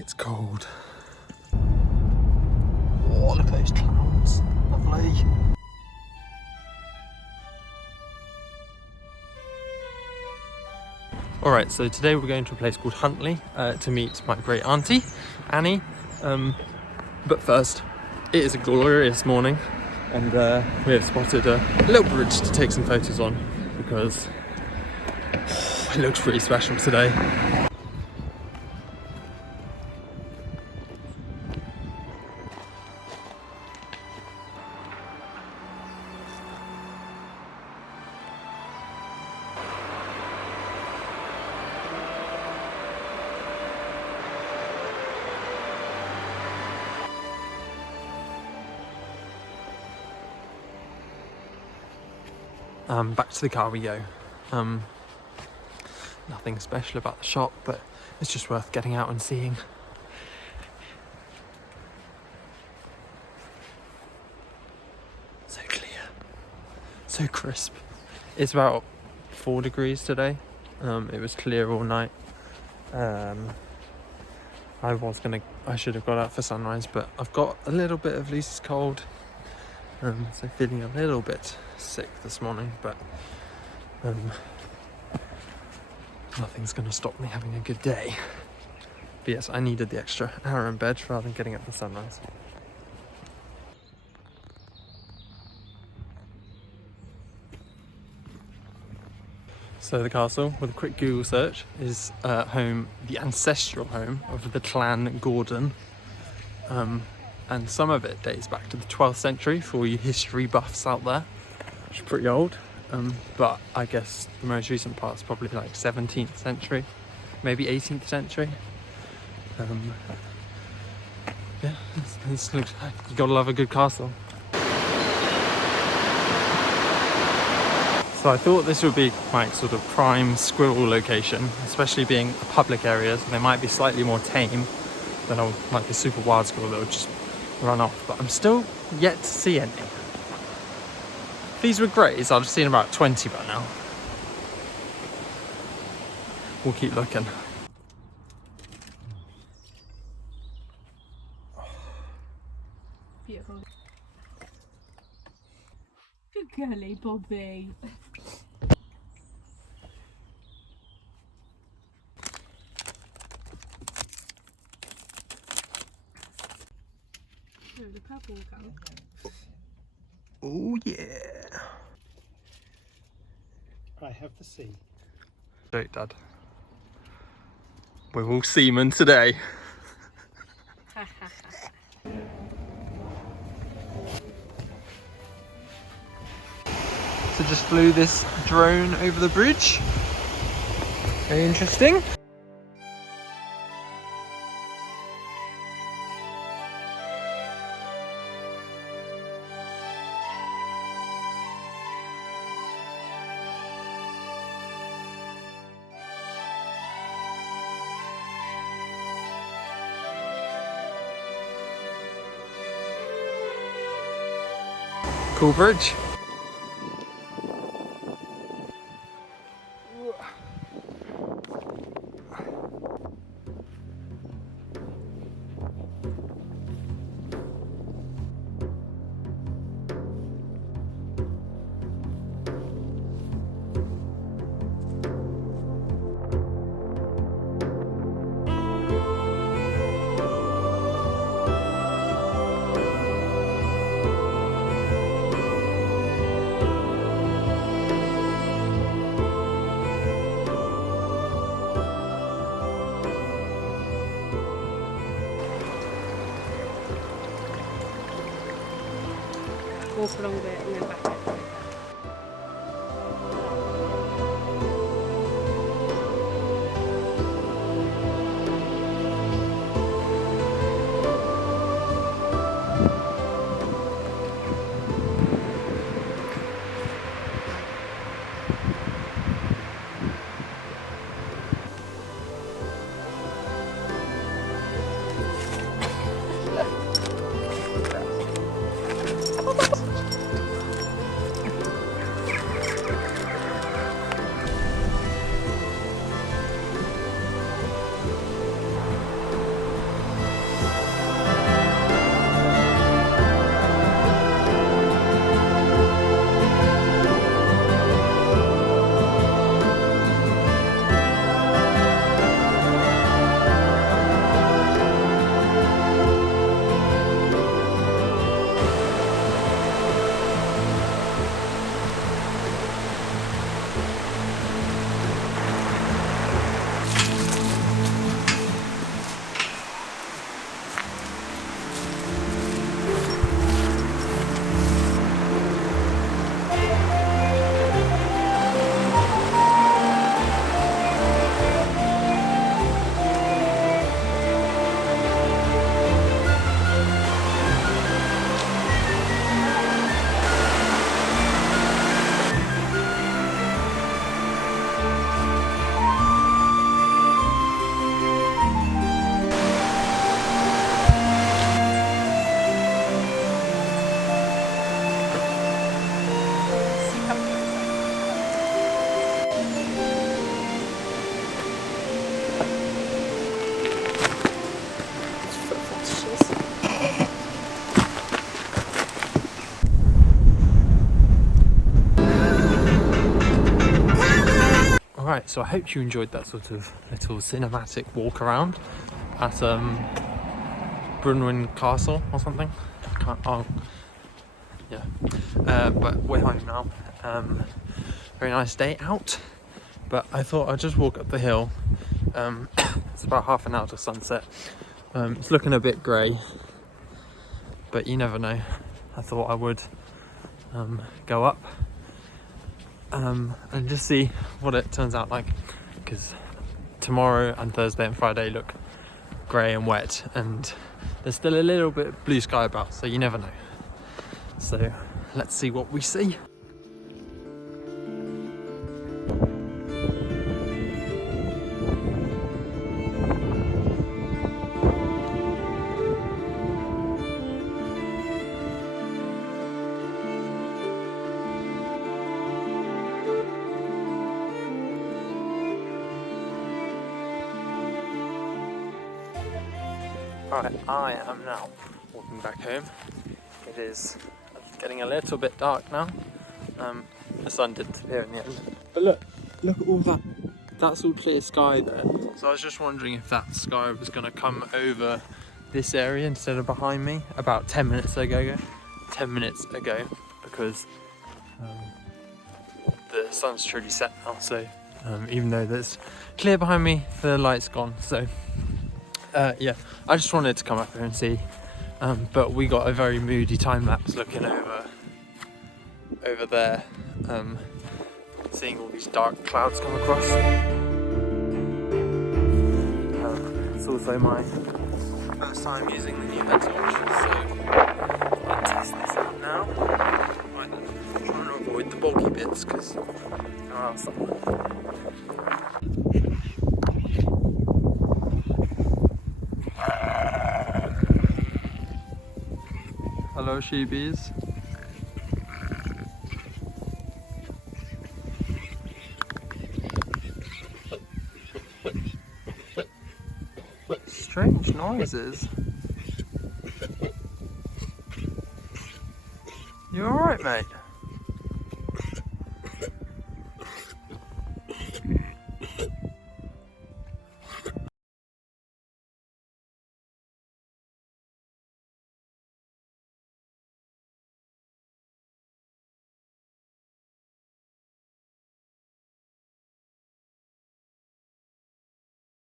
It's cold. Oh, look at those clouds. Lovely. Alright, so today we're going to a place called Huntley to meet my great auntie, Annie. But first, it is a glorious morning and we have spotted a little bridge to take some photos on because it looks pretty special today. Back to the car we go. Nothing special about the shop, but it's just worth getting out and seeing. So clear, so crisp. It's about 4 degrees today. It was clear all night. I should have got out for sunrise, but I've got a little bit of Lisa's cold. So feeling a little bit sick this morning, but nothing's going to stop me having a good day. But yes, I needed the extra hour in bed rather than getting up for sunrise. So the castle, with a quick Google search, is the ancestral home of the clan Gordon. And some of it dates back to the 12th century for all you history buffs out there, which is pretty old. But I guess the most recent part's probably like 17th century, maybe 18th century. Yeah, this looks, you gotta love a good castle. So I thought this would be my sort of prime squirrel location, especially being a public area, so they might be slightly more tame than like a super wild squirrel that would just run off, but I'm still yet to see any. If these were greys, I'd have seen about 20 by now. We'll keep looking. Beautiful. Good girly, Bobby. The purple go. Oh yeah. I have the sea. Great, Dad. We're all seamen today. So just flew this drone over the bridge. Very interesting. Cool bridge. Walk along a bit and then back. Right, so I hope you enjoyed that sort of little cinematic walk around at Brunwyn Castle or something. Yeah. But we're home now. Very nice day out. But I thought I'd just walk up the hill. It's about half an hour to sunset. It's looking a bit grey, but you never know. I thought I would go up and just see what it turns out like, because tomorrow and Thursday and Friday look grey and wet, and there's still a little bit of blue sky about, so you never know. So let's see what we see. Right, I am now walking back home. It is getting a little bit dark now. The sun did disappear in the end. But look at all that. That's all clear sky there. So I was just wondering if that sky was going to come over this area instead of behind me about 10 minutes ago. 10 minutes ago, because the sun's truly set now. So even though there's clear behind me, the light's gone. So yeah, I just wanted to come up here and see, but we got a very moody time lapse looking over there, seeing all these dark clouds come across. It's also my first time using the new headset, so I'll test this out now. Right, I'm trying to avoid the bulky bits because there are some. Hello, sheebies. Strange noises. You alright, mate?